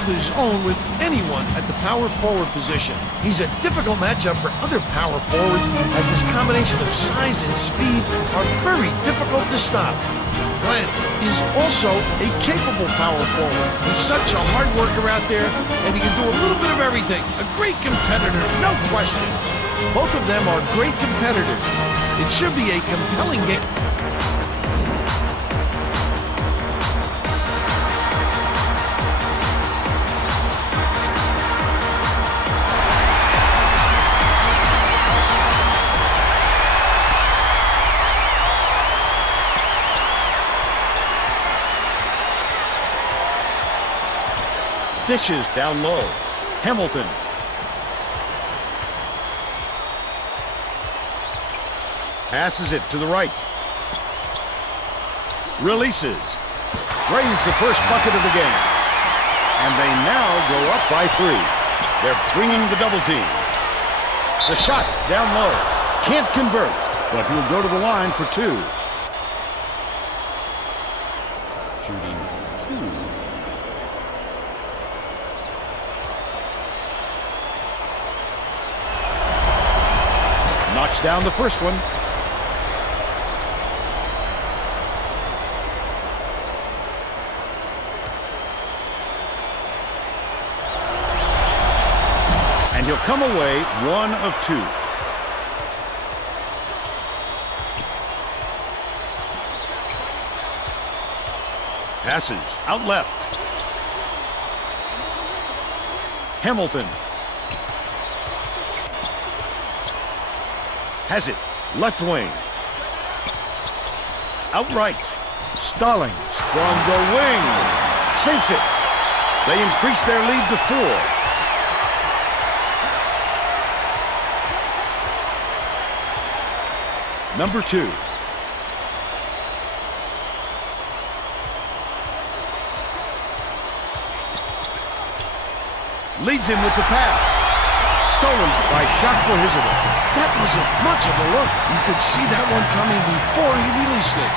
hold his own with anyone at the power forward position. He's a difficult matchup for other power forwards, as his combination of size and speed are very difficult to stop. Glenn is also a capable power forward. He's such a hard worker out there, and he can do a little bit of everything. A great competitor, no question. Both of them are great competitors. It should be a compelling game. Dishes down low. Hamilton. Passes it to the right. Releases. Drains the first bucket of the game. And they now go up by 3. They're bringing the double team. The shot down low. Can't convert, but he'll go to the line for 2. Shooting 2. Knocks down the first one. And he'll come away 1 of 2. Passes out left. Hamilton. Has it. Left wing. Outright. Stallings from the wing. Sinks it. They increase their lead to 4. Number 2. Leads him with the pass. Stolen by CH2K8. That wasn't much of a look. You could see that one coming before he released it.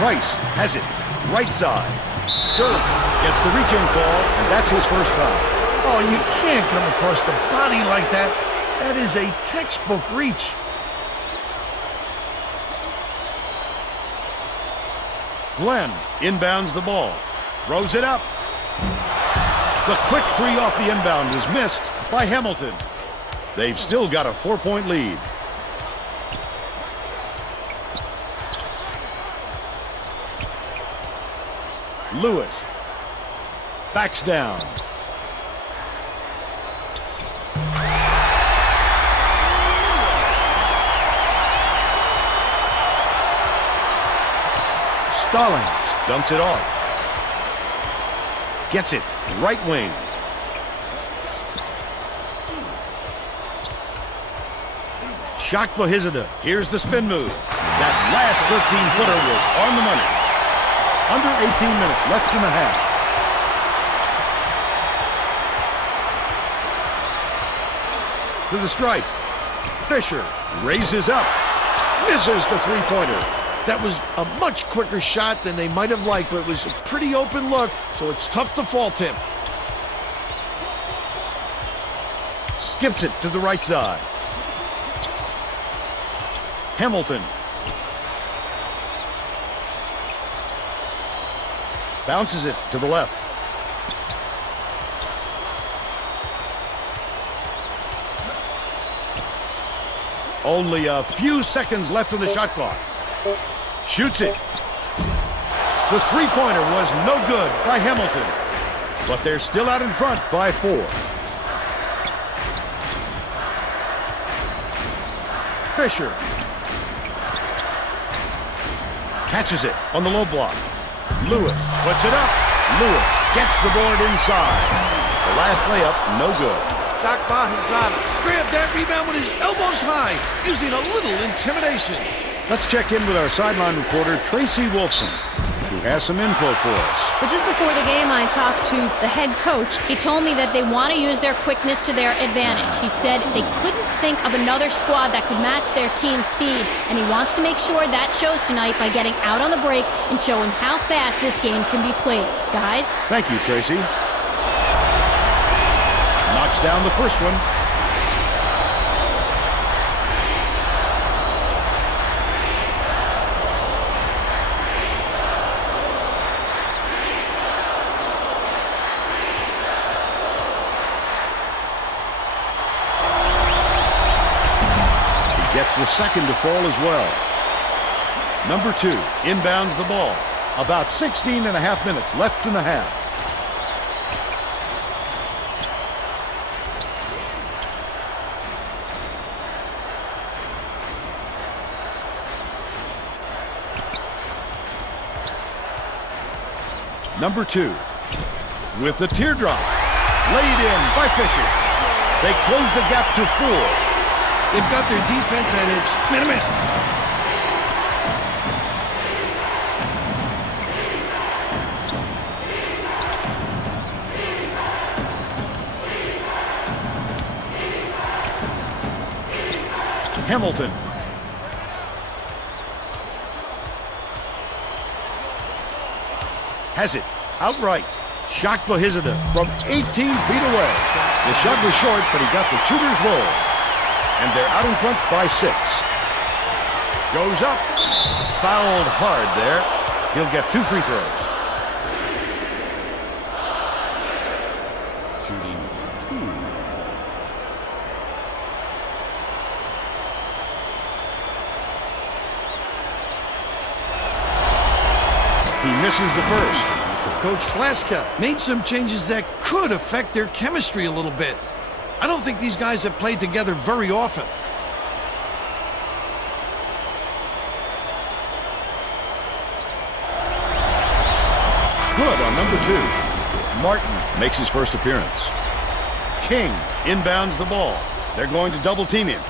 Price has it. Right side. Dirk gets the reach-in call, and that's his first foul. Oh, you can't come across the body like that. That is a textbook reach. Glenn inbounds the ball. Throws it up. The quick 3 off the inbound is missed by Hamilton. They've still got a 4-point lead. Lewis backs down. Stallings dumps it off. Gets it. Right wing. CH2K8. Here's the spin move. That last 13-footer was on the money. Under 18 minutes left in the half. To the stripe. Fisher raises up. Misses the 3-pointer. That was a much quicker shot than they might have liked, but it was a pretty open look, so it's tough to fault him. Skips it to the right side. Hamilton. Bounces it to the left. Only a few seconds left in the shot clock. Shoots it. The 3-pointer was no good by Hamilton, but they're still out in front by 4. Fisher catches it on the low block. Lewis puts it up. Lewis gets the board inside. The last layup, no good. CH2K8 grabbed that rebound with his elbows high, using a little intimidation. Let's check in with our sideline reporter, Tracy Wolfson, who has some info for us. But just before the game, I talked to the head coach. He told me that they want to use their quickness to their advantage. He said they couldn't think of another squad that could match their team's speed, and he wants to make sure that shows tonight by getting out on the break and showing how fast this game can be played. Guys? Thank you, Tracy. Knocks down the first one. Gets the second to fall as well. Number 2 inbounds the ball. About 16 and a half minutes left in the half. Number 2 with the teardrop. Laid in by Fisher. They close the gap to 4. They've got their defense at its minimum. Hamilton. Has it outright. Shocked Bahizada from 18 feet away. The shot was short, but he got the shooter's roll. And they're out in front by 6. Goes up. Fouled hard there. He'll get 2 free throws. Shooting 2. He misses the first. Coach Flaska made some changes that could affect their chemistry a little bit. I don't think these guys have played together very often. Good on number 2. Martin makes his first appearance. King inbounds the ball. They're going to double team him.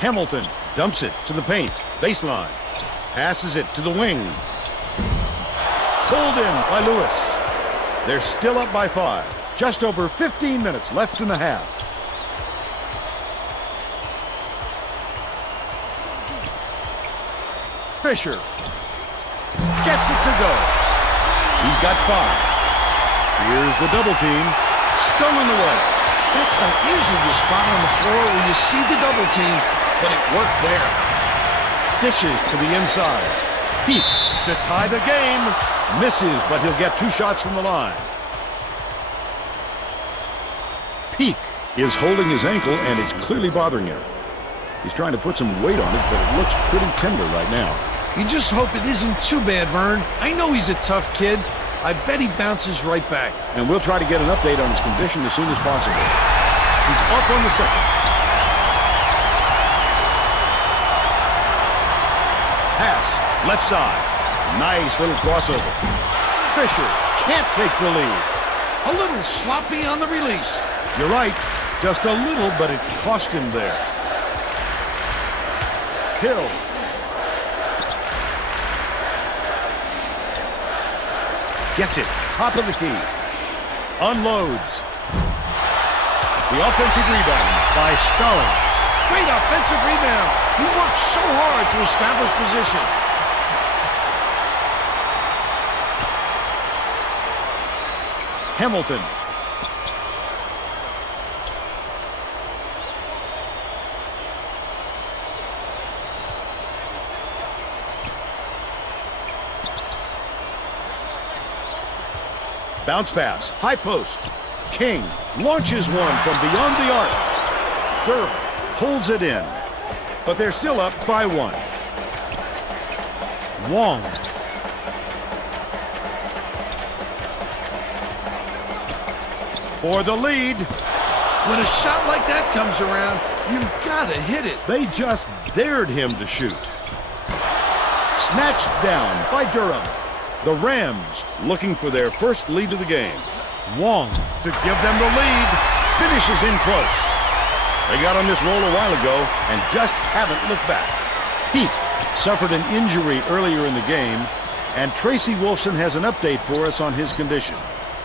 Hamilton dumps it to the paint. Baseline. Passes it to the wing. Pulled in by Lewis. They're still up by 5. Just over 15 minutes left in the half. Fisher gets it to go. He's got 5. Here's the double team. Stolen away. That's not usually the spot on the floor where you see the double team, but it worked there. Dishes to the inside. Heat to tie the game. Misses, but he'll get 2 shots from the line. Peak is holding his ankle, and it's clearly bothering him. He's trying to put some weight on it, but it looks pretty tender right now. You just hope it isn't too bad, Vern. I know he's a tough kid. I bet he bounces right back. And we'll try to get an update on his condition as soon as possible. He's off on the second. Pass, left side. Nice little crossover. Fisher can't take the lead. A little sloppy on the release. You're right, just a little, but it cost him there. Hill. Gets it, top of the key. Unloads. The offensive rebound by Stallings. Great offensive rebound. He worked so hard to establish position. Hamilton. Bounce pass, high post. King launches one from beyond the arc. Durham pulls it in, but they're still up by 1. Wong. For the lead. When a shot like that comes around, you've got to hit it. They just dared him to shoot. Snatched down by Durham. The Rams looking for their first lead of the game. Wong to give them the lead. Finishes in close. They got on this roll a while ago and just haven't looked back. Heath suffered an injury earlier in the game, And Tracy Wolfson has an update for us on his condition.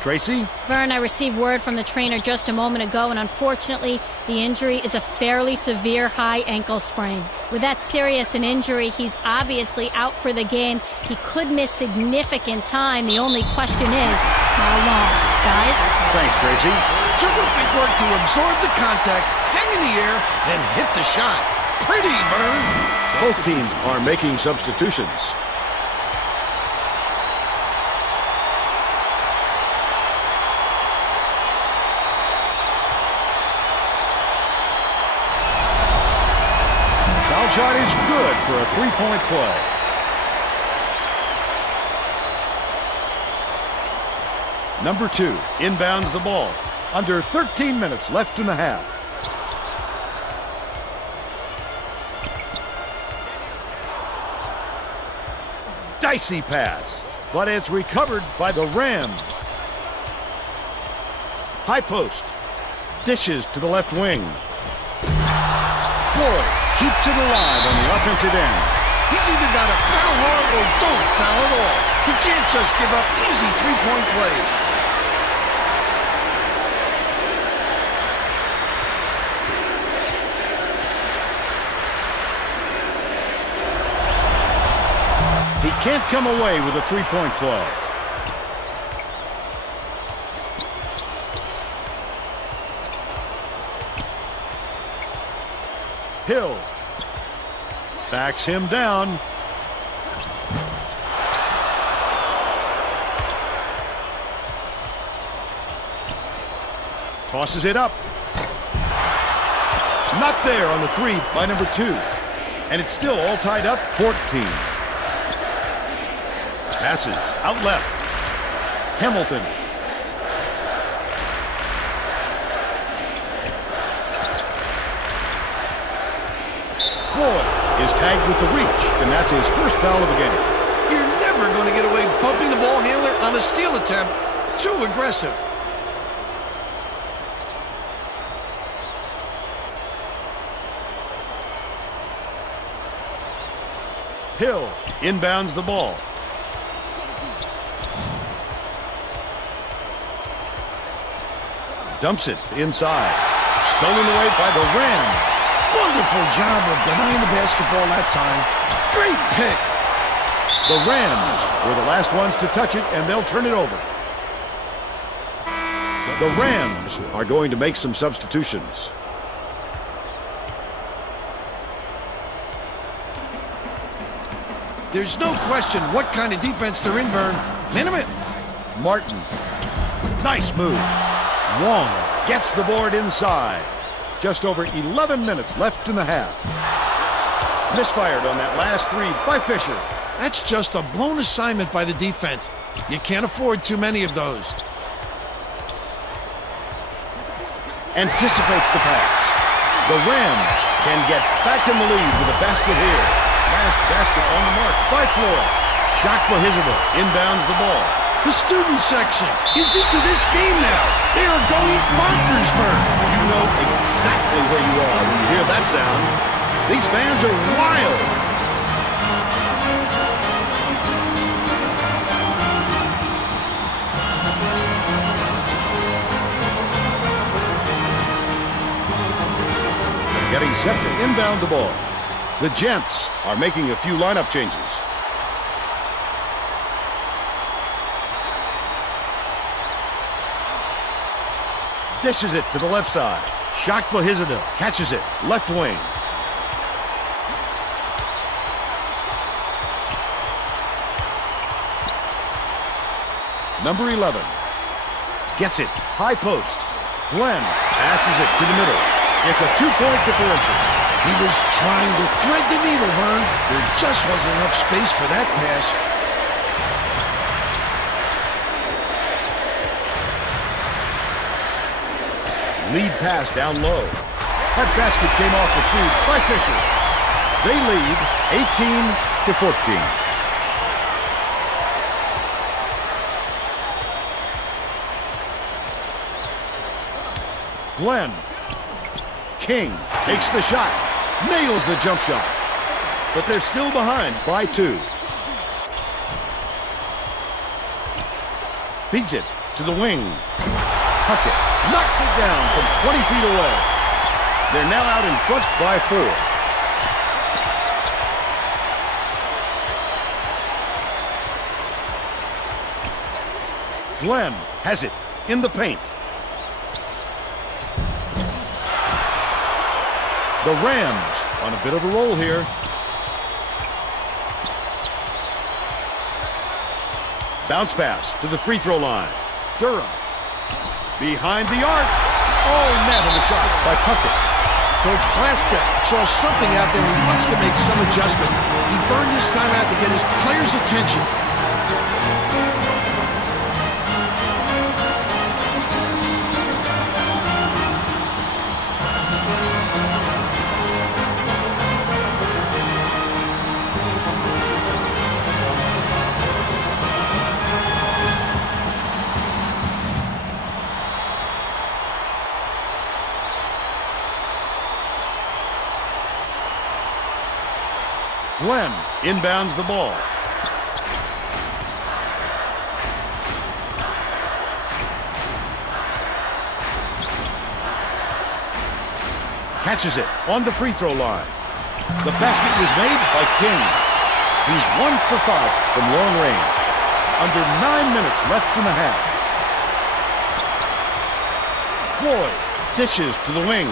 Tracy? Vern, I received word from the trainer just a moment ago, and unfortunately, the injury is a fairly severe high ankle sprain. With that serious an injury, he's obviously out for the game. He could miss significant time. The only question is, how long? Guys? Thanks, Tracy. Terrific work to absorb the contact, hang in the air, and hit the shot. Pretty, Vern. Both teams are making substitutions. Foul shot is good for a three-point play. Number 2 inbounds the ball. Under 13 minutes left in the half. Dicey pass, but it's recovered by the Rams. High post. Dishes to the left wing. Floyd keeps it alive on the offensive end. He's either got to foul hard or don't foul at all. He can't just give up easy three-point plays. He can't come away with a three-point play. Hill backs him down. Tosses it up. Not there on the three by number 2. And it's still all tied up 14. Passes out left. Hamilton. Floyd is tagged with the reach, and that's his first foul of the game. You're never going to get away bumping the ball handler on a steal attempt. Too aggressive. Hill inbounds the ball. Dumps it inside. Stolen away by the Rams. Wonderful job of denying the basketball that time. Great pick. The Rams were the last ones to touch it, and they'll turn it over. The Rams are going to make some substitutions. There's no question what kind of defense they're in, Vern. Minute. Martin. Nice move. Wong gets the board inside. Just over 11 minutes left in the half. Misfired on that last three by Fisher. That's just a blown assignment by the defense. You can't afford too many of those. Anticipates the pass. The Rams can get back in the lead with a basket here. Last basket on the mark by Floyd. Shakba Hizabah inbounds the ball. The student section is into this game now. They are going bonkers, Vern. You know exactly where you are when you hear that sound. These fans are wild. Getting set to inbound the ball. The Gents are making a few lineup changes. Dishes it to the left side. Shakba Hizabah catches it. Left wing. Number 11. Gets it. High post. Glenn passes it to the middle. It's a 2-point differential. He was trying to thread the needle, Vern. There just wasn't enough space for that pass. Lead pass down low. That basket came off the feed by Fisher. They lead 18-14. Glenn. King takes the shot. Nails the jump shot. But they're still behind by 2. Feeds it to the wing. Puckett knocks it down from 20 feet away. They're now out in front by 4. Glenn has it in the paint. The Rams on a bit of a roll here. Bounce pass to the free throw line. Durham behind the arc. Oh, net on the shot by Puckett. Coach Flaska saw something out there. He wants to make some adjustment. He burned his time out to get his players' attention. Glenn inbounds the ball. Catches it on the free throw line. The basket was made by King. He's 1 for 5 from long range. Under 9 minutes left in the half. Floyd dishes to the wing.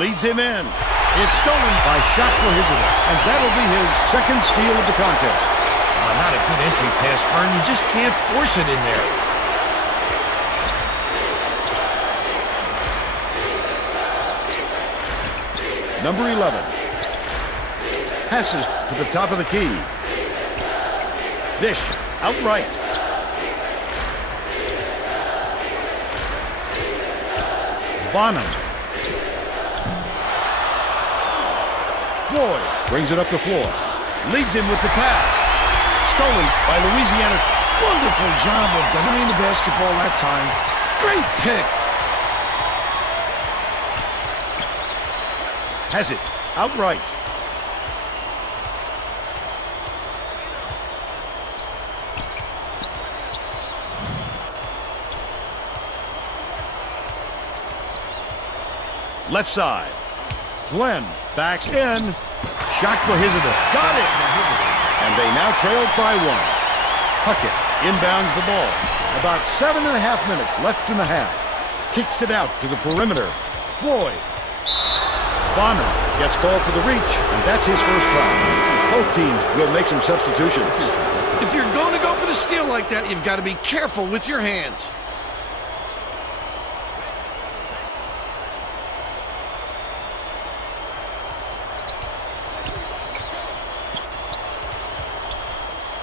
Leads him in. It's stolen by CH2K8, and that'll be his second steal of the contest. Not a good entry pass, Fern. You just can't force it in there. Number 11. Passes to the top of the key. Dish outright. Bonham. Floyd brings it up the floor. Leads him with the pass. Stolen by Louisiana. Wonderful job of denying the basketball that time. Great pick. Has it outright. Left side. Glenn backs in. CH2K8 got it. And they now trailed by 1. Puckett inbounds the ball. About 7.5 minutes left in the half. Kicks it out to the perimeter. Floyd. Bonner gets called for the reach, and that's his first foul. Both teams will make some substitutions. If you're going to go for the steal like that, you've got to be careful with your hands.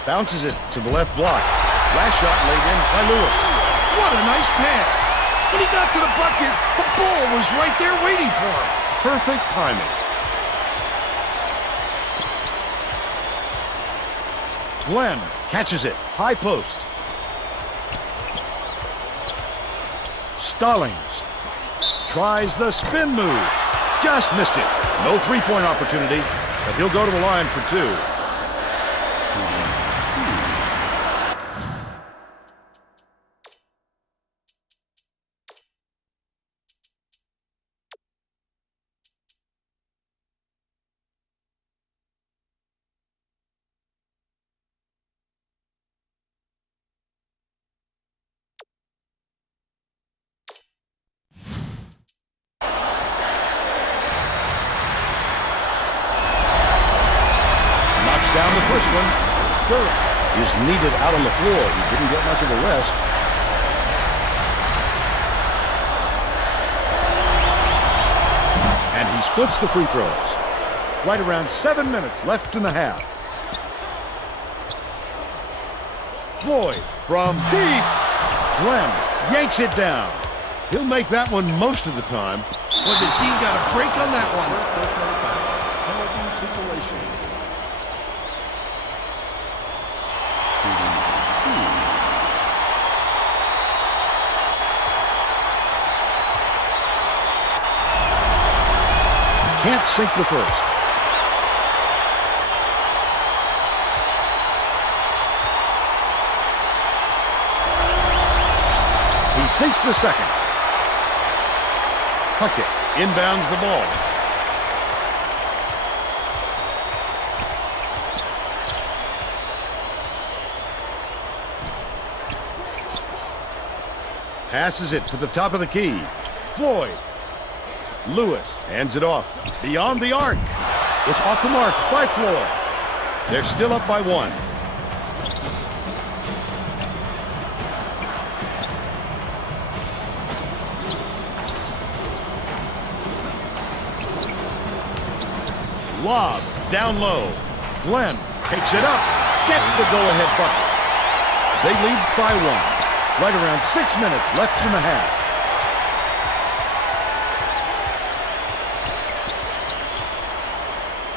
Bounces it to the left block. Last shot laid in by Lewis. What a nice pass. When he got to the bucket, the ball was right there waiting for him. Perfect timing. Glenn catches it. High post. Stallings tries the spin move. Just missed it. No three-point opportunity, but he'll go to the line for 2. Down the first one. Durham is needed out on the floor. He didn't get much of a rest. And he splits the free throws. Right around 7 minutes left in the half. Floyd from deep. Glenn yanks it down. He'll make that one most of the time. Well, the D got a break on that one. Penalty situation. Can't sink the first. He sinks the second. Puckett inbounds the ball. Passes it to the top of the key. Floyd. Lewis hands it off. Beyond the arc. It's off the mark by Floyd. They're still up by 1. Lob down low. Glenn takes it up. Gets the go-ahead bucket. They lead by 1. Right around 6 minutes left in the half.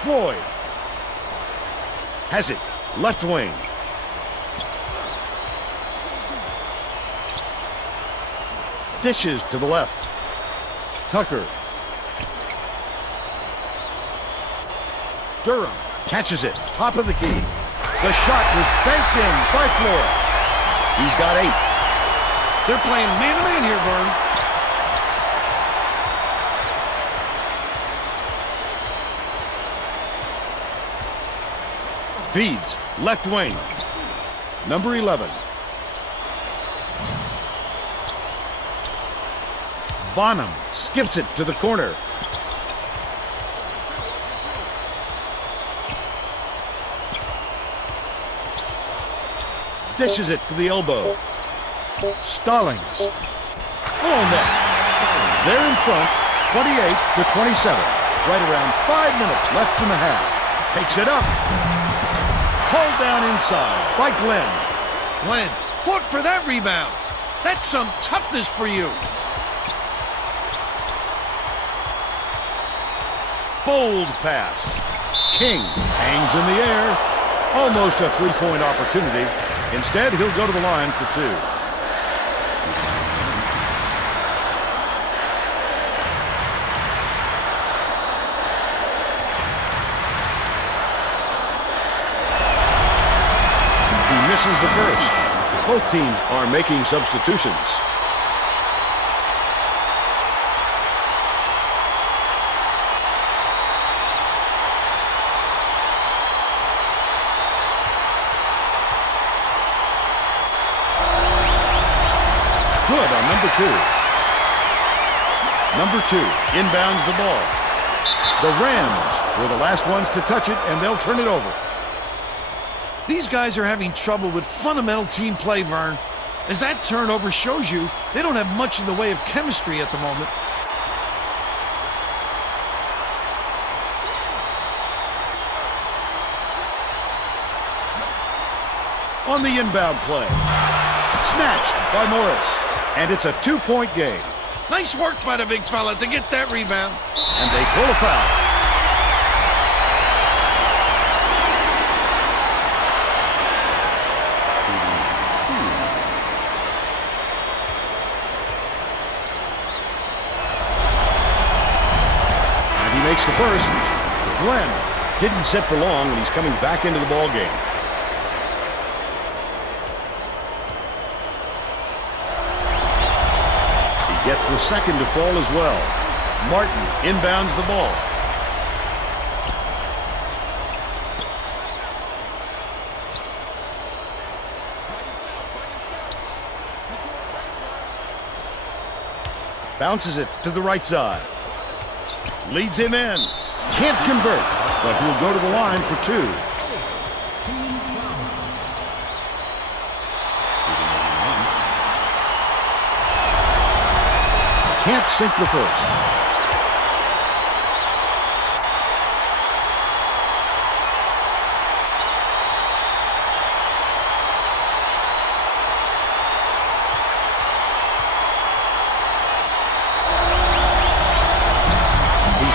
Floyd has it, left wing. Dishes to the left. Tucker. Durham catches it, top of the key. The shot was banked in by Floyd. He's got 8. They're playing man-to-man here, Vern. Feeds, left wing. Number 11. Bonham skips it to the corner. Dishes it to the elbow. Stallings. Oh, no. They're in front, 28-27. Right around 5 minutes left in the half. Takes it up. Hauled down inside by Glenn. Glenn fought for that rebound. That's some toughness for you. Bold pass. King hangs in the air. Almost a three-point opportunity. Instead, he'll go to the line for 2. Misses the first. Both teams are making substitutions. Good on number 2. Number 2 inbounds the ball. The Rams were the last ones to touch it, and they'll turn it over. These guys are having trouble with fundamental team play, Vern. As that turnover shows you, they don't have much in the way of chemistry at the moment. On the inbound play. Snatched by Morris. And it's a 2-point game. Nice work by the big fella to get that rebound. And they pull a foul. Makes the first. Glenn didn't sit for long when he's coming back into the ball game. He gets the second to fall as well. Martin inbounds the ball. Bounces it to the right side. Leads him in. Can't convert, but he'll go to the line for 2. Can't sink the first.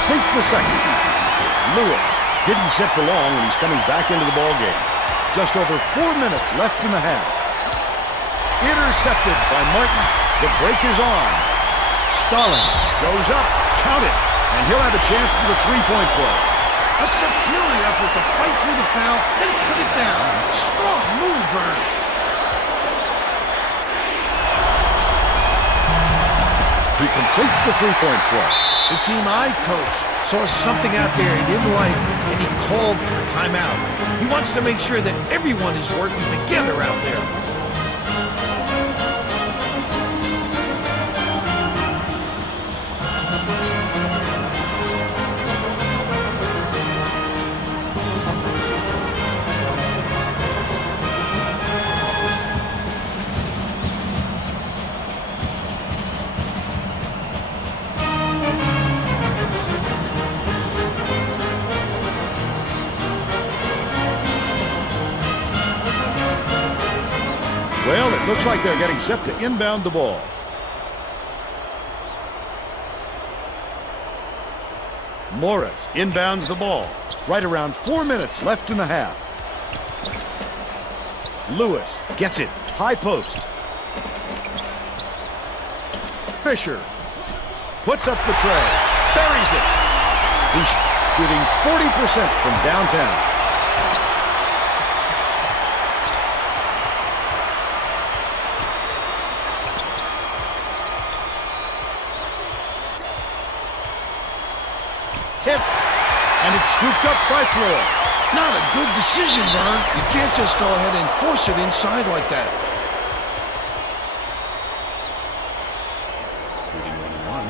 Sinks the second. Lewis didn't sit for long when he's coming back into the ball game. Just over 4 minutes left in the half. Intercepted by Martin. The break is on. Stallings goes up, count it, and he'll have a chance for the 3-point play. A superior effort to fight through the foul and put it down. Strong move, Vern. He completes the three-point play. The team I coach saw something out there he didn't like, and he called for a timeout. He wants to make sure that everyone is working together out there. Well, it looks like they're getting set to inbound the ball. Morris inbounds the ball. Right around 4 minutes left in the half. Lewis gets it. High post. Fisher puts up the tray. Buries it. He's shooting 40% from downtown. Tip, and it's scooped up by Floyd. Not a good decision, Vern. You can't just go ahead and force it inside like that. Shooting 1-1.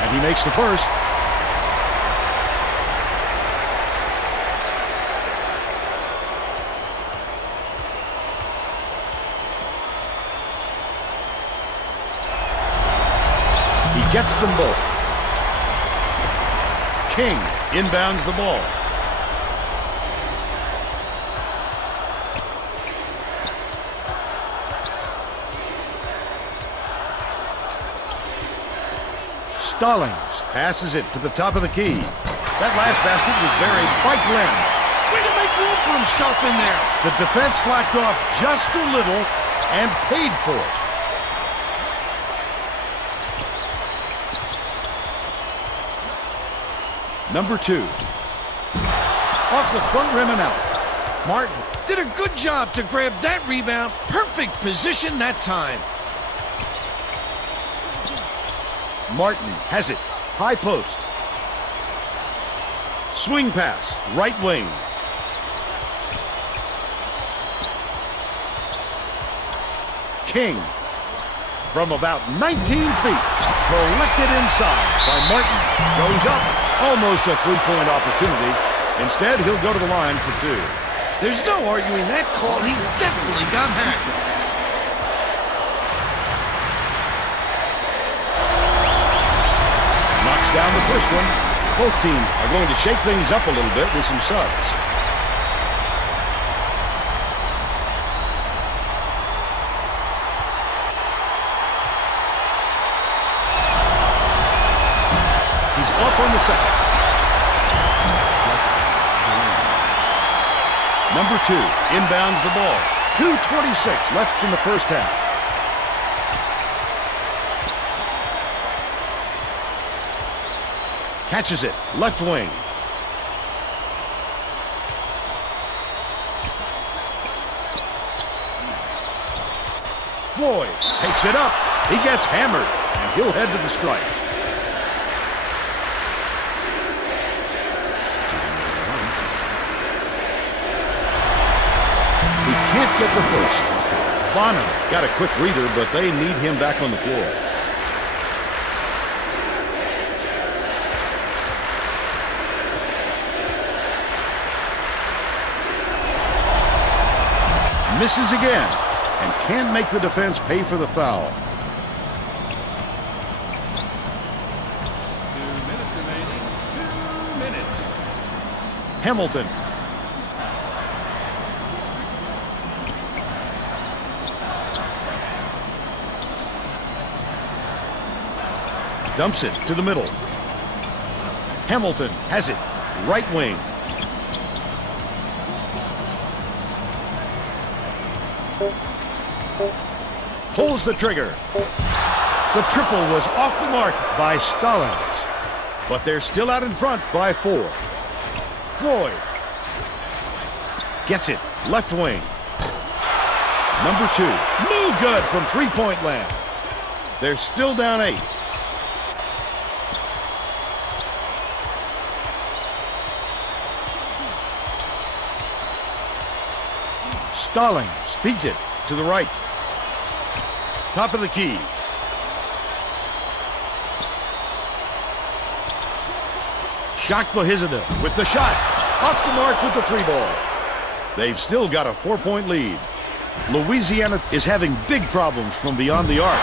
And he makes the first. Gets them both. King inbounds the ball. Stallings passes it to the top of the key. That last basket was buried by Glenn. Way to make room for himself in there. The defense slacked off just a little and paid for it. Number 2. Off the front rim and out. Martin did a good job to grab that rebound. Perfect position that time. Martin has it. High post. Swing pass. Right wing. King from about 19 feet. Collected inside by Martin. Goes up. Almost a three-point opportunity. Instead, he'll go to the line for 2. There's no arguing that call. He definitely got hacked. Knocks down the first one. Both teams are going to shake things up a little bit with some subs. He's off on the second. Number 2 inbounds the ball. 2:26 left in the first half. Catches it, left wing. Floyd takes it up. He gets hammered, and he'll head to the strike. He can't get the first. Bonham got a quick reader, but they need him back on the floor. Misses again, and can't make the defense pay for the foul. 2 minutes remaining. 2 minutes. Hamilton. Dumps it to the middle. Hamilton has it. Right wing. Pulls the trigger. The triple was off the mark by Stallings, but they're still out in front by 4. Floyd. Gets it. Left wing. Number 2. No good from three-point land. They're still down 8. Stallings feeds it to the right. Top of the key. Shakbahizada with the shot. Off the mark with the 3-ball. They've still got a 4-point lead. Louisiana is having big problems from beyond the arc.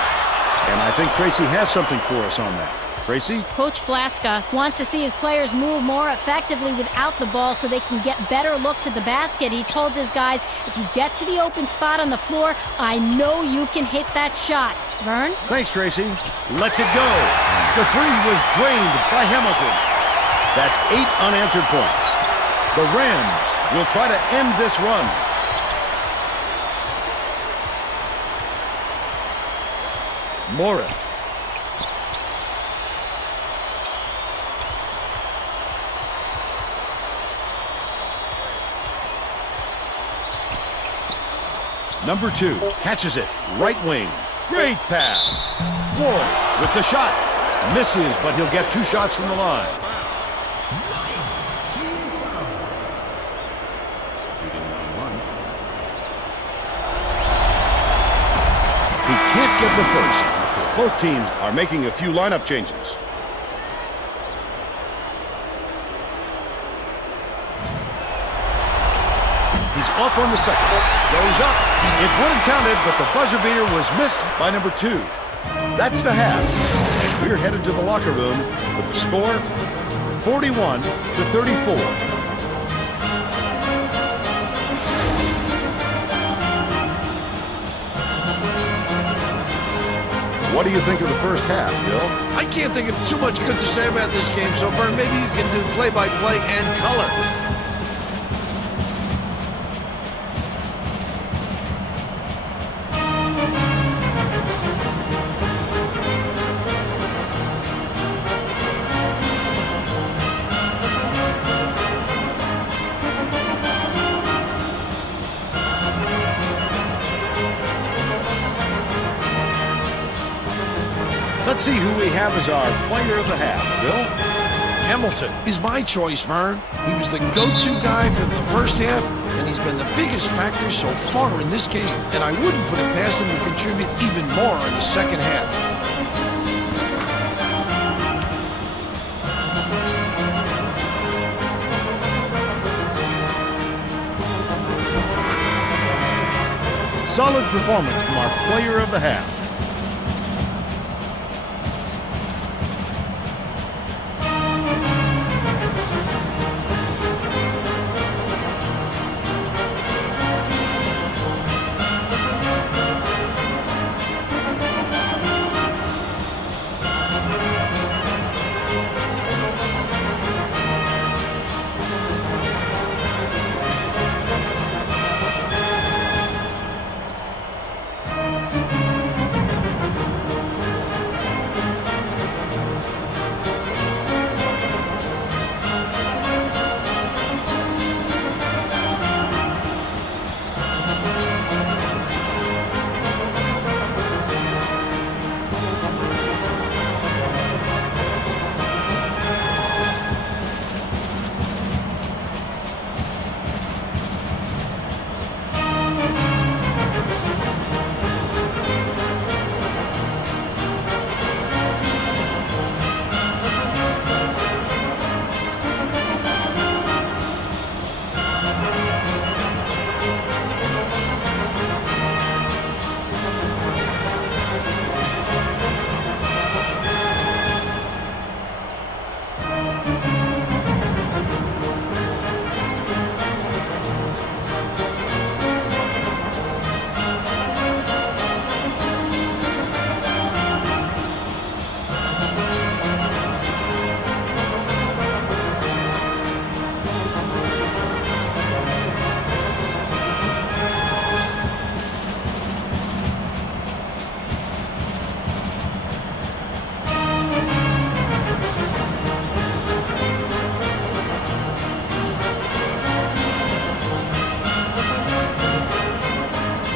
And I think Tracy has something for us on that. Tracy? Coach Flaska wants to see his players move more effectively without the ball so they can get better looks at the basket. He told his guys, if you get to the open spot on the floor, I know you can hit that shot. Vern? Thanks, Tracy. Let's it go. The 3 was drained by Hamilton. That's 8 unanswered points. The Rams will try to end this run. Morris. Number 2 catches it. Right wing. Great pass. Floyd with the shot. Misses, but he'll get 2 shots from the line. He can't get the first. Both teams are making a few lineup changes. He's off on the second. Goes up. It would have counted, but the buzzer beater was missed by number 2. That's the half. And we're headed to the locker room with the score 41-34. What do you think of the first half, Bill? I can't think of too much good to say about this game so far. Maybe you can do play-by-play and color. Let's see who we have as our player of the half, Bill. Hamilton is my choice, Vern. He was the go-to guy for the first half, and he's been the biggest factor so far in this game. And I wouldn't put it past him to contribute even more in the second half. Solid performance from our player of the half.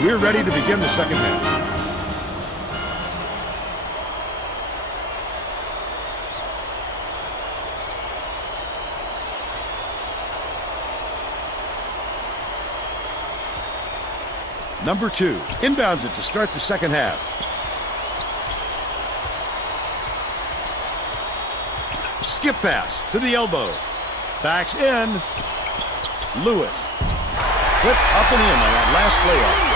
We're ready to begin the second half. Number 2 inbounds it to start the second half. Skip pass to the elbow. Backs in. Lewis. Flip up and in on that last layup.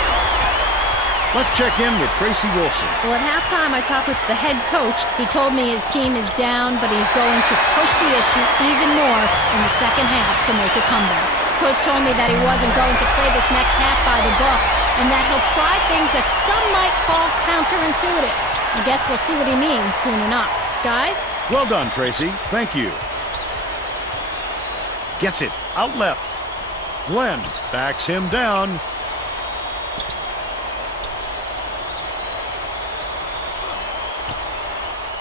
Let's check in with Tracy Wolfson. Well, at halftime, I talked with the head coach. He told me his team is down, but he's going to push the issue even more in the second half to make a comeback. Coach told me that he wasn't going to play this next half by the book, and that he'll try things that some might call counterintuitive. I guess we'll see what he means soon enough. Guys? Well done, Tracy. Thank you. Gets it. Out left. Glenn backs him down.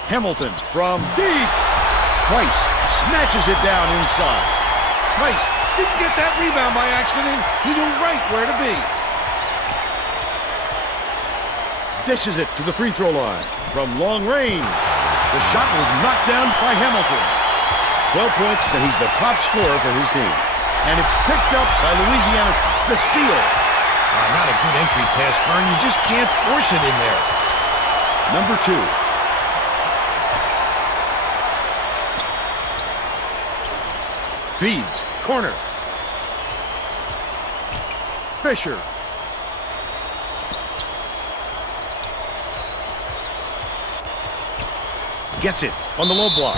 Hamilton from deep. Price snatches it down inside. Price didn't get that rebound by accident. He knew right where to be. Dishes it to the free throw line from long range. The shot was knocked down by Hamilton. 12 points, and he's the top scorer for his team. And it's picked up by Louisiana. The steal. Not a good entry pass, Fern. You just can't force it in there. Number 2. Feeds. Corner. Fisher. Gets it on the low block.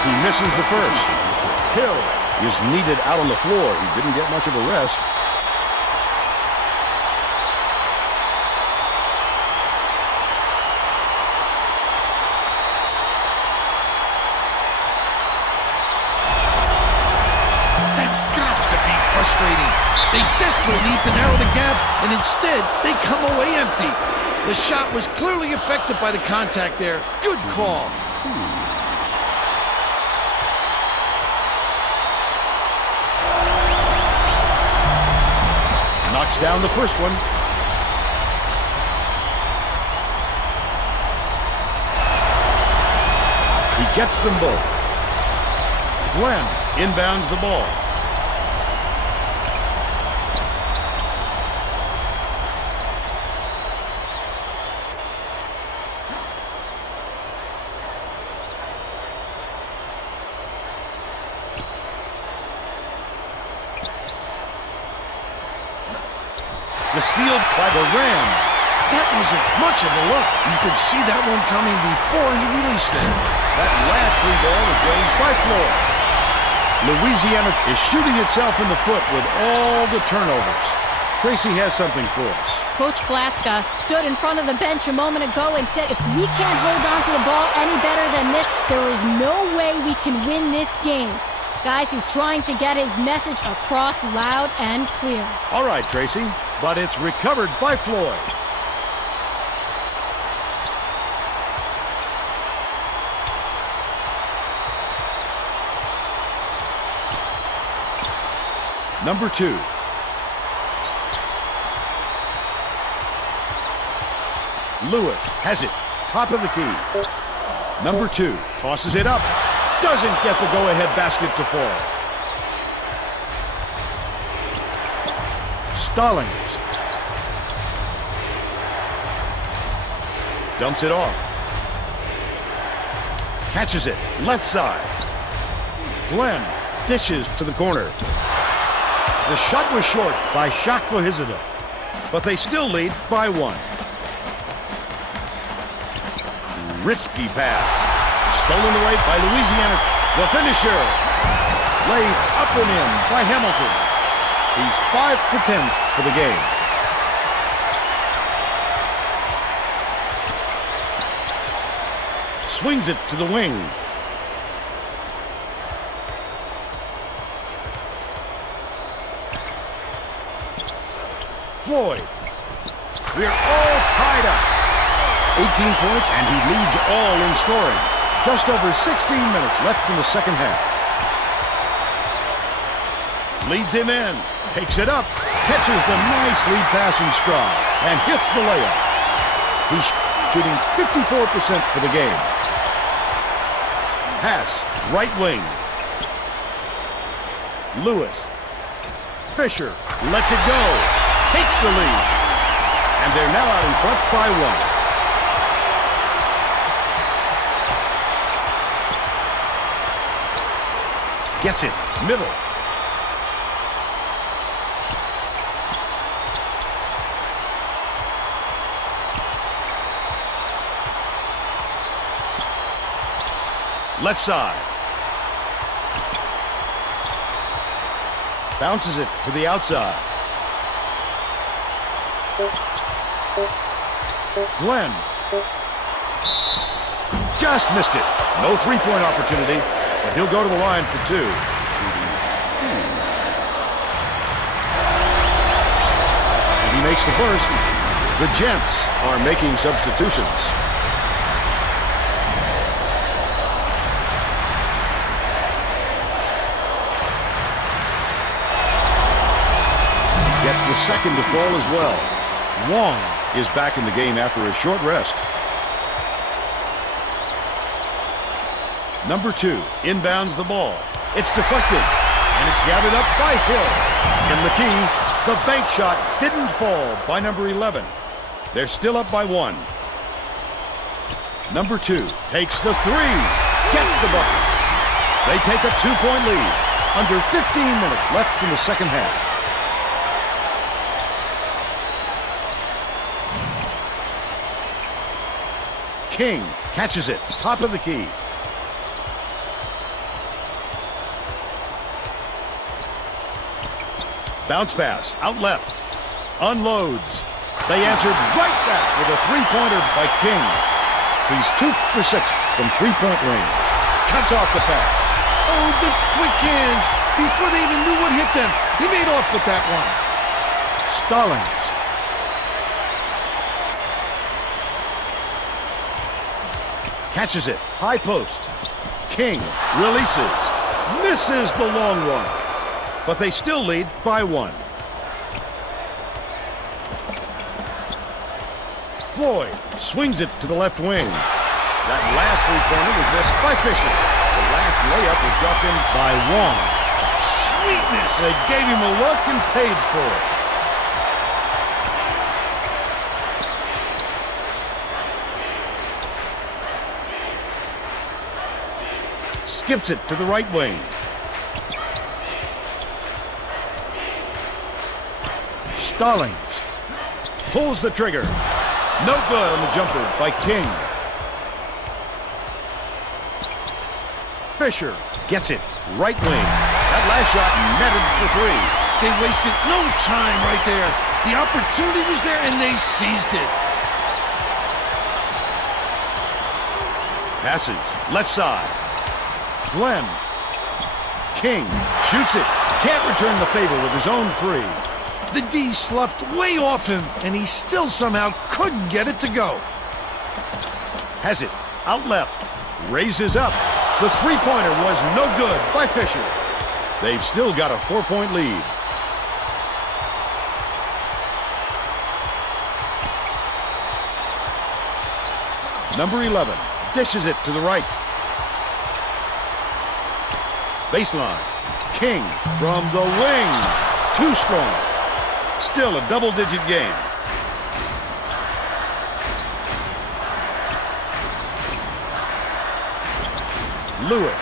He misses the first. Hill is needed out on the floor. He didn't get much of a rest. That's got to be frustrating. They desperately need to narrow the gap, and instead, they come away empty. The shot was clearly affected by the contact there. Good call. Knocks down the first one. He gets them both. Glenn inbounds the ball. The steal by the Ram. That wasn't much of a look. You could see that one coming before he released it. That last free ball was gained by Floyd. Louisiana is shooting itself in the foot with all the turnovers. Tracy has something for us. Coach Flaska stood in front of the bench a moment ago and said, if we can't hold on to the ball any better than this, there is no way we can win this game. Guys, he's trying to get his message across loud and clear. All right, Tracy, but it's recovered by Floyd. Number 2. Lewis has it. Top of the key. Number 2 tosses it up. Doesn't get the go-ahead basket to fall. Stallings. Dumps it off. Catches it. Left side. Glenn dishes to the corner. The shot was short by Shakwa-Hizida, but they still lead by 1. Risky pass. Stolen away by Louisiana. The finisher. Laid up and in by Hamilton. He's 5 for 10 for the game. Swings it to the wing. Floyd. We're all tied up. 18 points, and he leads all in scoring. Just over 16 minutes left in the second half. Leads him in, takes it up, catches the nice lead pass in stride, and hits the layup. He's shooting 54% for the game. Pass, right wing. Lewis. Fisher lets it go, takes the lead, and they're now out in front by 1. Gets it, middle. Left side. Bounces it to the outside. Glenn. Just missed it. No three-point opportunity, but he'll go to the line for 2. And he makes the first. The Gents are making substitutions. Gets the second to fall as well. Wong is back in the game after a short rest. Number 2 inbounds the ball. It's deflected, and it's gathered up by Hill. In the key, the bank shot didn't fall by number 11. They're still up by 1. Number 2 takes the 3, gets the bucket. They take a 2-point lead. Under 15 minutes left in the second half. King catches it, top of the key. Bounce pass, out left. Unloads. They answered right back with a three-pointer by King. He's 2 for 6 from three-point range. Cuts off the pass. Oh, the quick hands. Before they even knew what hit them, he made off with that one. Stallings. Catches it, high post. King releases, misses the long one, but they still lead by 1. Floyd swings it to the left wing. That last three-pointer was missed by Fisher. The last layup was dropped in by Wong. Sweetness! They gave him a look and paid for it. Skips it to the right wing. Stallings pulls the trigger. No good on the jumper by King. Fisher gets it, right wing. That last shot netted for 3. They wasted no time right there. The opportunity was there, and they seized it. Passes, left side. Glenn. King shoots it. Can't return the favor with his own 3. The D sloughed way off him, and he still somehow couldn't get it to go. Has it, out left. Raises up. The three-pointer was no good by Fisher. They've still got a 4-point lead. Number 11 dishes it to the right. Baseline. King from the wing. Too strong. Still a double-digit game. Lewis.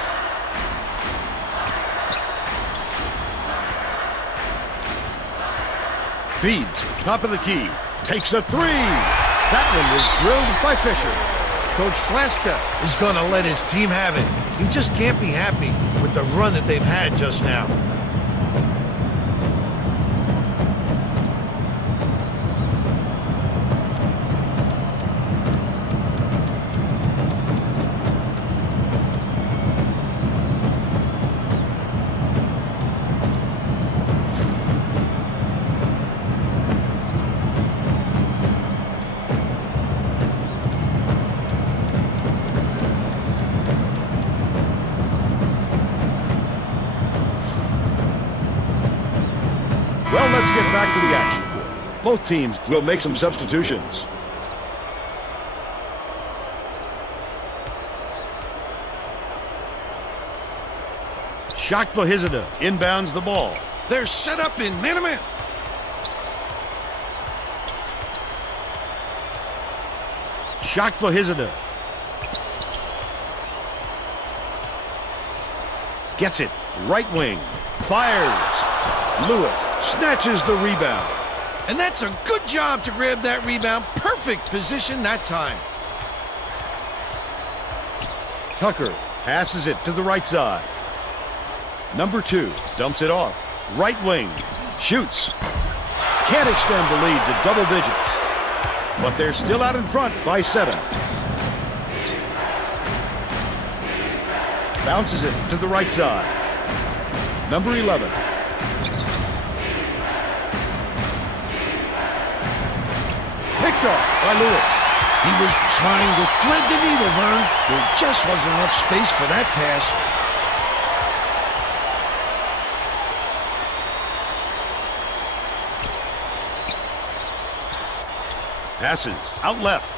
Feeds. Top of the key. Takes a 3. That one was drilled by Fisher. Coach Flaska is going to let his team have it. He just can't be happy with the run that they've had just now. let's get back to the action. Both teams will make some substitutions. CH2K8 inbounds the ball. They're set up in man-to-man. CH2K8 gets it. Right wing. Fires. Lewis snatches the rebound. And that's a good job to grab that rebound. Perfect position that time. Tucker passes it to the right side. Number 2 dumps it off. Right wing. Shoots. Can't extend the lead to double digits. But they're still out in front by 7. Bounces it to the right side. Number 11. Picked off by Lewis. He was trying to thread the needle, Vern. There just wasn't enough space for that pass. Passes out left.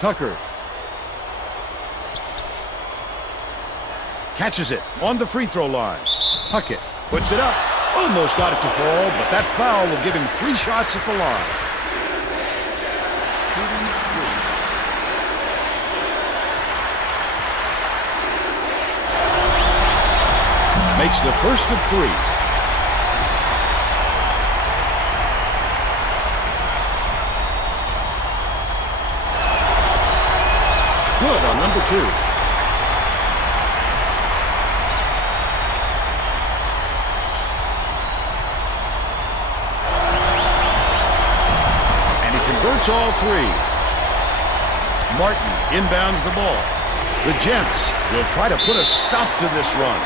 Tucker catches it on the free throw line. Puckett puts it up. Almost got it to fall, but that foul will give him 3 shots at the line. Makes the first of 3. Good on number 2. Converts all 3. Martin inbounds the ball. The Gents will try to put a stop to this run.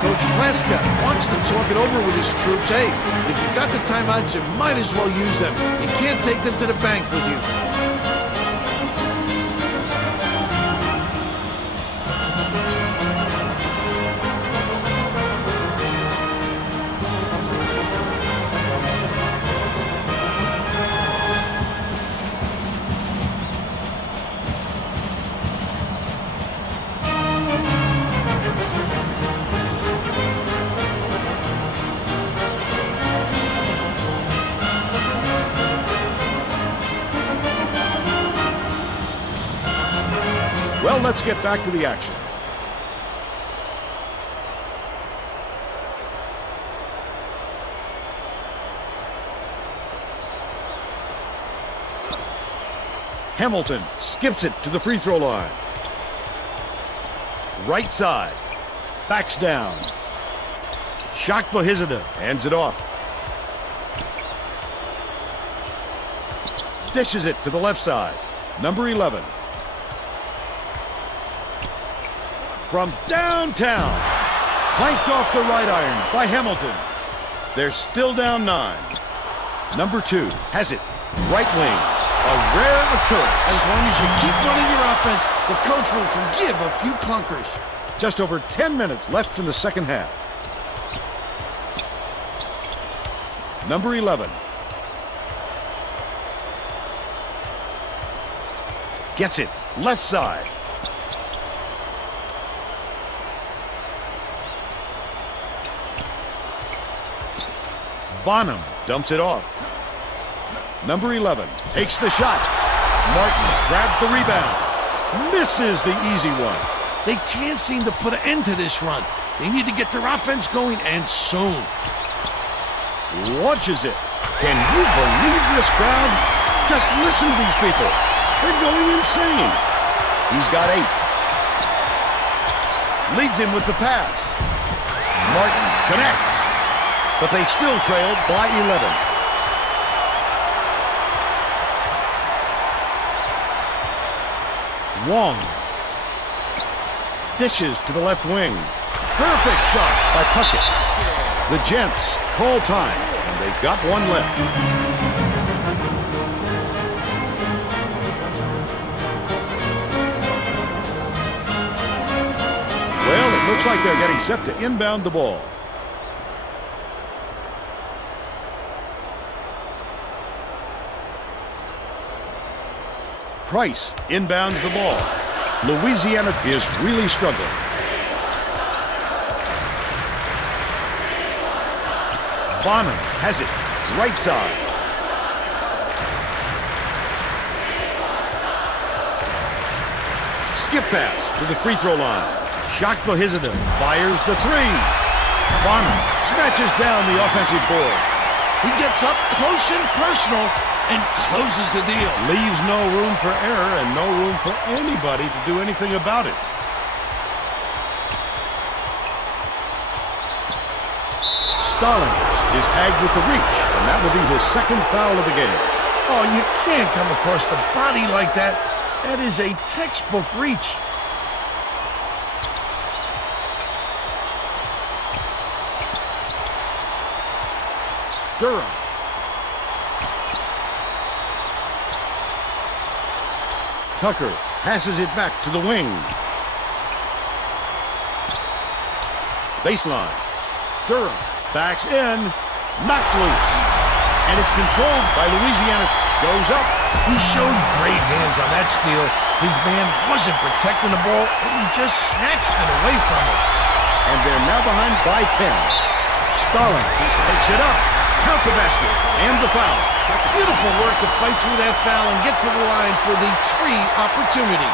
Coach Fleska wants to talk it over with his troops. Hey, if you've got the timeouts, you might as well use them. You can't take them to the bank with you. Well, let's get back to the action. Hamilton skips it to the free throw line. Right side. Backs down. CH2K8 hands it off. Dishes it to the left side. Number 11. From downtown. Clanked off the right iron by Hamilton. They're still down 9. Number 2 has it. Right wing. A rare occurrence. As long as you keep running your offense, the coach will forgive a few clunkers. Just over 10 minutes left in the second half. Number 11. Gets it. Left side. Bonham dumps it off. Number 11 takes the shot. Martin grabs the rebound. Misses the easy one. They can't seem to put an end to this run. They need to get their offense going, and soon. Launches it. Can you believe this crowd? Just listen to these people. They're going insane. He's got 8. Leads him with the pass. Martin connects. But they still trailed by 11. Wong dishes to the left wing. Perfect shot by Puckett. The Gents call time, and they've got 1 left. Well, it looks like they're getting set to inbound the ball. Price inbounds the ball. Louisiana is really struggling. Bonham has it, right side. Skip pass to the free throw line. Shakbohizadeh fires the three. Bonham snatches down the offensive board. He gets up close and personal and closes the deal. Leaves no room for error and no room for anybody to do anything about it. Stallings is tagged with the reach, and that will be his second foul of the game. Oh, you can't come across the body like that. That is a textbook reach. Durham. Tucker passes it back to the wing. Baseline. Durham backs in, knocked loose. And it's controlled by Louisiana. Goes up. He showed great hands on that steal. His man wasn't protecting the ball, and he just snatched it away from him. And they're now behind by 10. Stallings picks it up. Count the basket and the foul. Beautiful work to fight through that foul and get to the line for the 3 opportunity.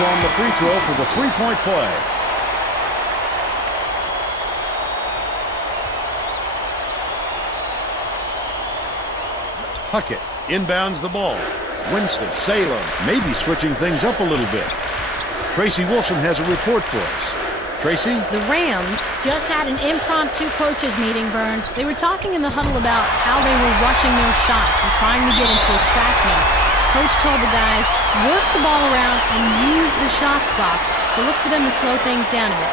On the free throw for the three-point play. Puckett inbounds the ball. Winston-Salem maybe switching things up a little bit. Tracy Wilson has a report for us. Tracy? The Rams Just had an impromptu coaches meeting, Vern. They were talking in the huddle about how they were rushing their shots and trying to get into a track meet. Coach told the guys, work the ball around and use the shot clock. So look for them to slow things down a bit.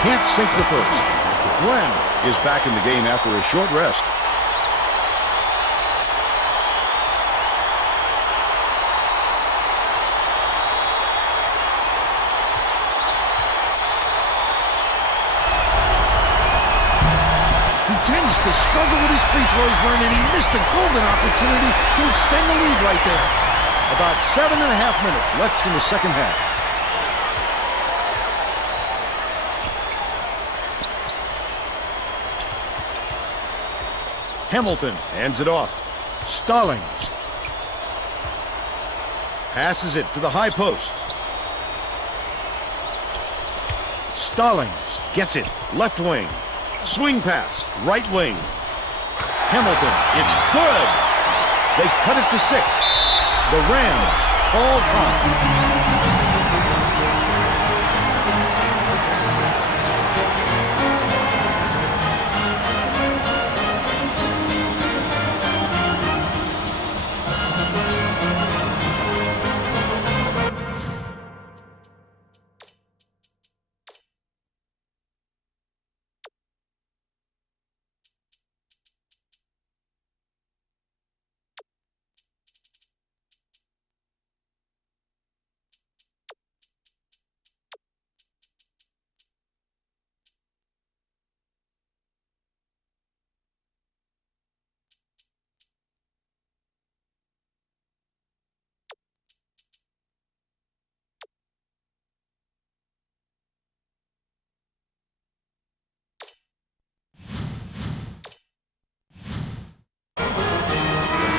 Can't sink the first. Glenn is back in the game after a short rest. Tends to struggle with his free throws, Vern, and he missed a golden opportunity to extend the lead right there. About 7.5 minutes left in the second half. Hamilton hands it off. Stallings passes it to the high post. Stallings gets it, left wing. Swing pass, right wing. Hamilton, it's good. They cut it to 6. The Rams call time.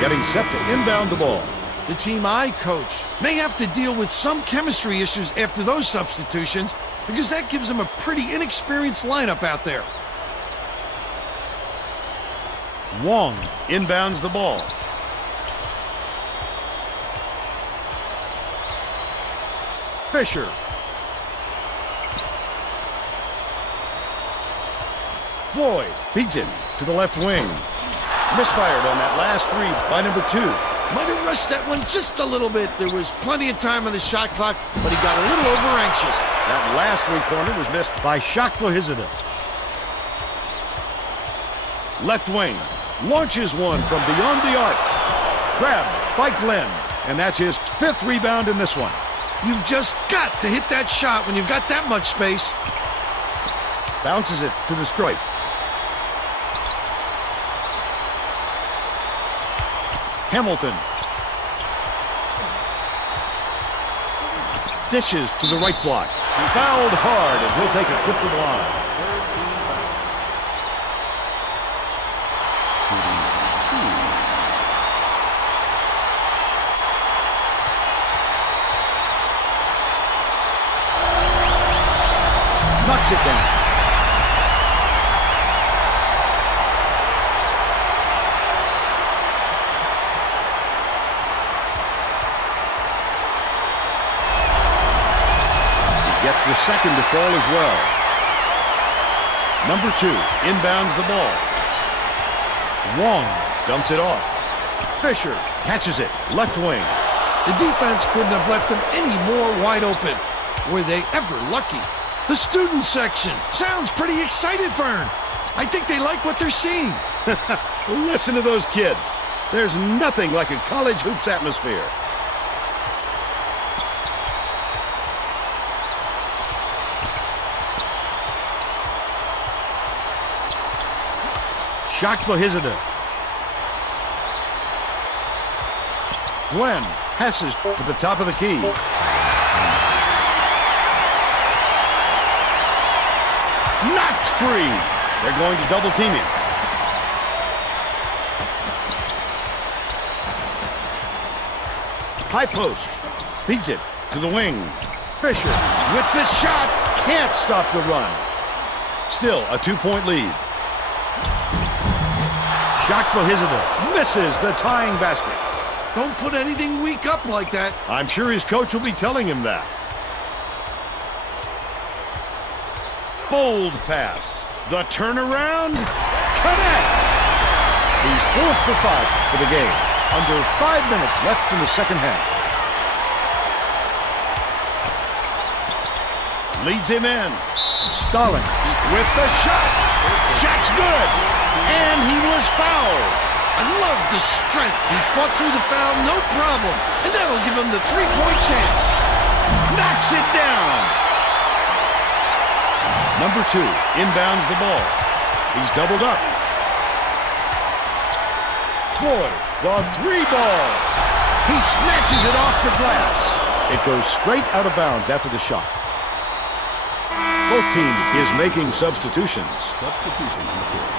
Getting set to inbound the ball. The team I coach may have to deal with some chemistry issues after those substitutions because that gives them a pretty inexperienced lineup out there. Wong inbounds the ball. Fisher. Floyd beats him to the left wing. Misfired on that last three by number 2. Might have rushed that one just a little bit. There was plenty of time on the shot clock, but he got a little over-anxious. That last three-pointer was missed by CH2K8. Left wing launches one from beyond the arc. Grabbed by Glenn, and that's his 5th rebound in this one. You've just got to hit that shot when you've got that much space. Bounces it to the stripe. Hamilton. Dishes to the right block. Fouled hard as he'll take a trip to the line. Knocks it down. Gets the second to fall as well. Number 2 inbounds the ball. Wong dumps it off. Fisher catches it, left wing. The defense couldn't have left them any more wide open. Were they ever lucky? The student section sounds pretty excited, Vern. I think they like what they're seeing. Listen to those kids. There's nothing like a college hoops atmosphere. CH2K8. Glenn passes to the top of the key. Knocked free. They're going to double team him. High post. Beats it to the wing. Fisher with the shot. Can't stop the run. Still a 2-point lead. CH2K8 misses the tying basket. Don't put anything weak up like that. I'm sure his coach will be telling him that. Bold pass. The turnaround connects. He's 4 for 5 for the game. Under 5 minutes left in the second half. Leads him in. Stallings with the shot. Shot's good. And he was fouled. I love the strength. He fought through the foul, no problem. And that'll give him the 3-point chance. Knocks it down. Number 2 inbounds the ball. He's doubled up. Floyd, the 3-ball. He snatches it off the glass. It goes straight out of bounds after the shot. Both teams is making substitutions. Substitution on the court.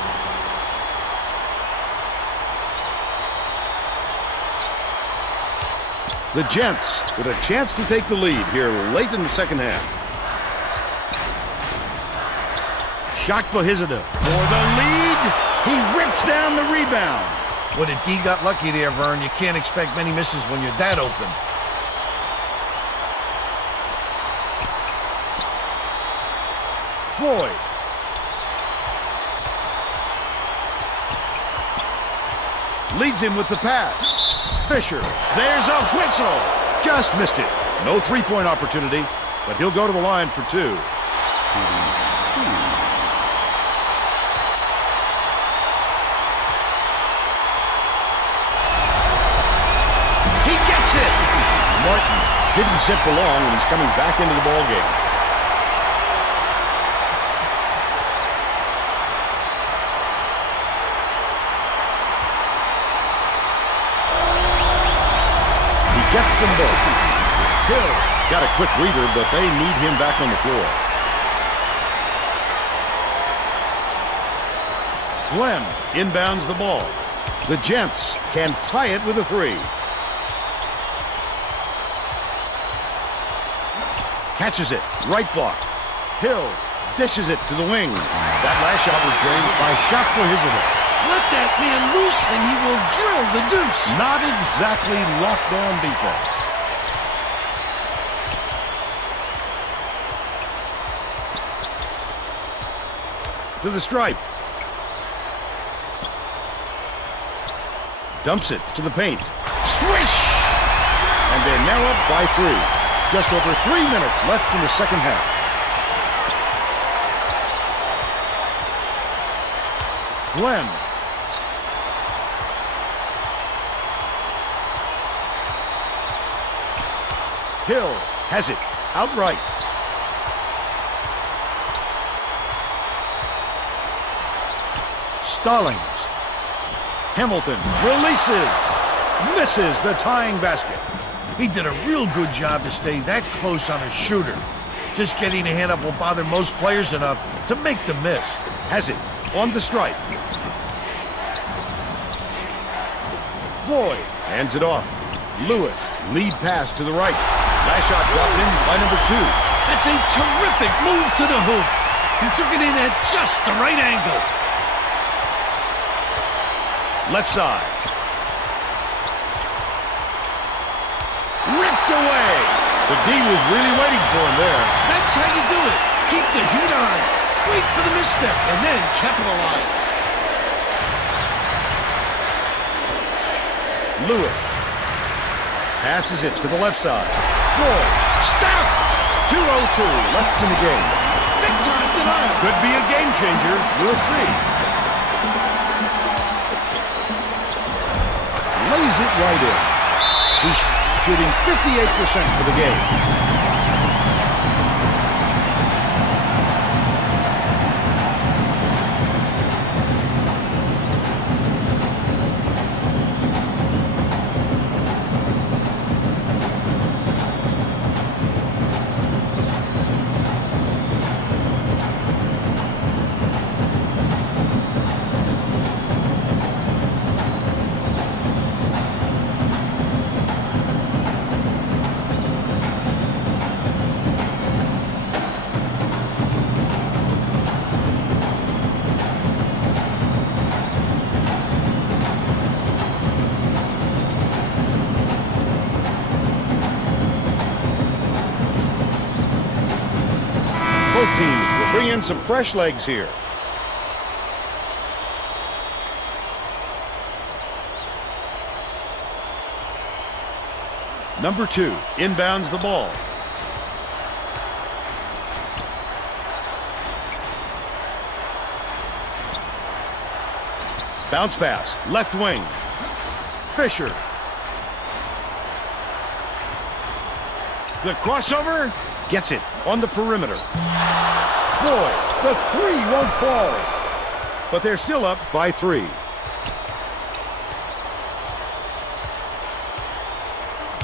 The Gents with a chance to take the lead here late in the second half. CH2K8 for the lead. He rips down the rebound. Well, the D got lucky there, Vern. You can't expect many misses when you're that open. Floyd. Leads him with the pass. Fisher, there's a whistle. Just missed it. No 3-point opportunity, but he'll go to the line for 2. He gets it. Martin didn't sit for long, and he's coming back into the ball game. Gets them both. Hill got a quick breather, but they need him back on the floor. Glenn inbounds the ball. The Gents can tie it with a 3. Catches it, right block. Hill dishes it to the wing. That last shot was drained by CH2K8. Let that man loose and he will drill the deuce. Not exactly lockdown defense. to the stripe. Dumps it to the paint. Swish! And they're now up by 3. Just over 3 minutes left in the second half. Glenn. Hill has it outright. Stallings. Hamilton releases. Misses the tying basket. He did a real good job to stay that close on a shooter. Just getting a hand up will bother most players enough to make them miss. Has it on the stripe. Floyd hands it off. Lewis, lead pass to the right. Last shot dropped in by number 2. That's a terrific move to the hoop. He took it in at just the right angle. Left side. Ripped away. The D was really waiting for him there. That's how you do it. Keep the heat on. Wait for the misstep and then capitalize. Lewis passes it to the left side. Floyd stuffed. 2:02 left in the game. Big time denial. Could be a game changer. We'll see. Lays it right in. He's shooting 58% for the game. Both teams will bring in some fresh legs here. Number 2 inbounds the ball. Bounce pass, left wing. Fisher. The crossover. Gets it on the perimeter. Floyd, the 3 won't fall. But they're still up by 3.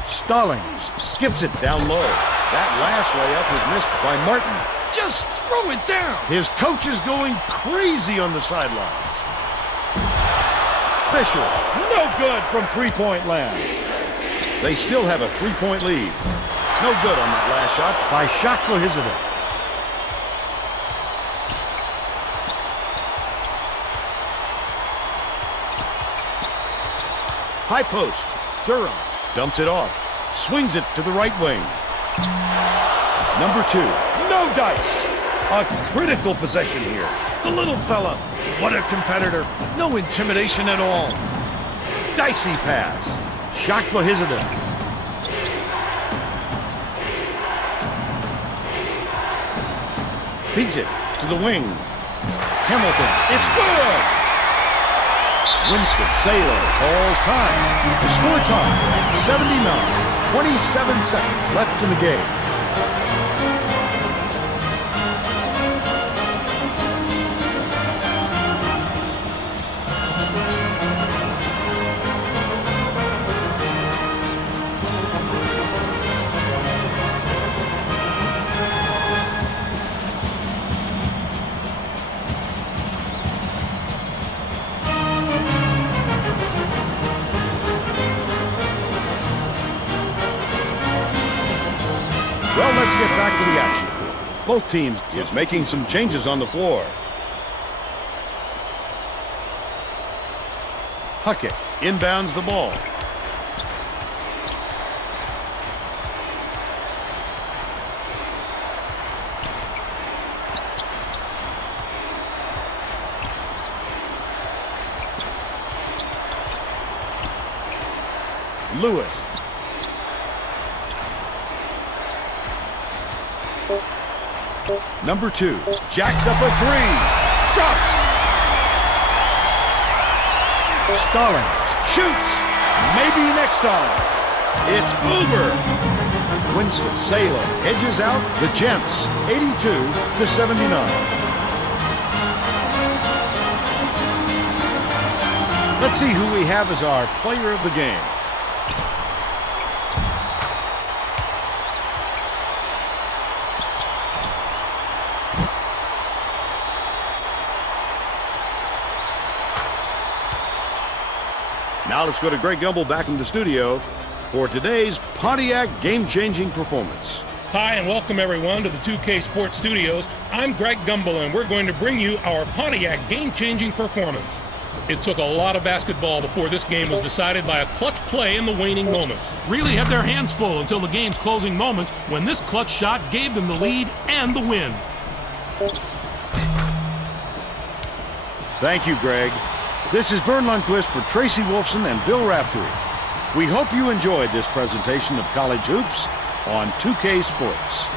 Stallings skips it down low. That last layup was missed by Martin. Just throw it down. His coach is going crazy on the sidelines. Fisher, no good from three-point land. They still have a 3-point lead. No good on that last shot by CH2K8. High post. Durham dumps it off. Swings it to the right wing. Number 2. No dice. A critical possession here. The little fella. What a competitor. No intimidation at all. Dicey pass. CH2K8. Beats it to the wing. Hamilton. It's good. Winston-Salem calls time. The score time, 79. 27 seconds left in the game. Well, let's get back to the action. Both teams is making some changes on the floor. Huckett inbounds the ball. Lewis. Number 2, jacks up a 3. Drops. Stallings shoots. Maybe next time. It's over. Winston-Salem edges out the Gents 82-79. Let's see who we have as our player of the game. Now let's go to Greg Gumbel back in the studio for today's Pontiac game-changing performance. Hi, and welcome everyone to the 2K Sports Studios. I'm Greg Gumbel, and we're going to bring you our Pontiac game-changing performance. It took a lot of basketball before this game was decided by a clutch play in the waning moments. Really had their hands full until the game's closing moments when this clutch shot gave them the lead and the win. Thank you, Greg. This is Vern Lundquist for Tracy Wolfson and Bill Raftery. We hope you enjoyed this presentation of college hoops on 2K Sports.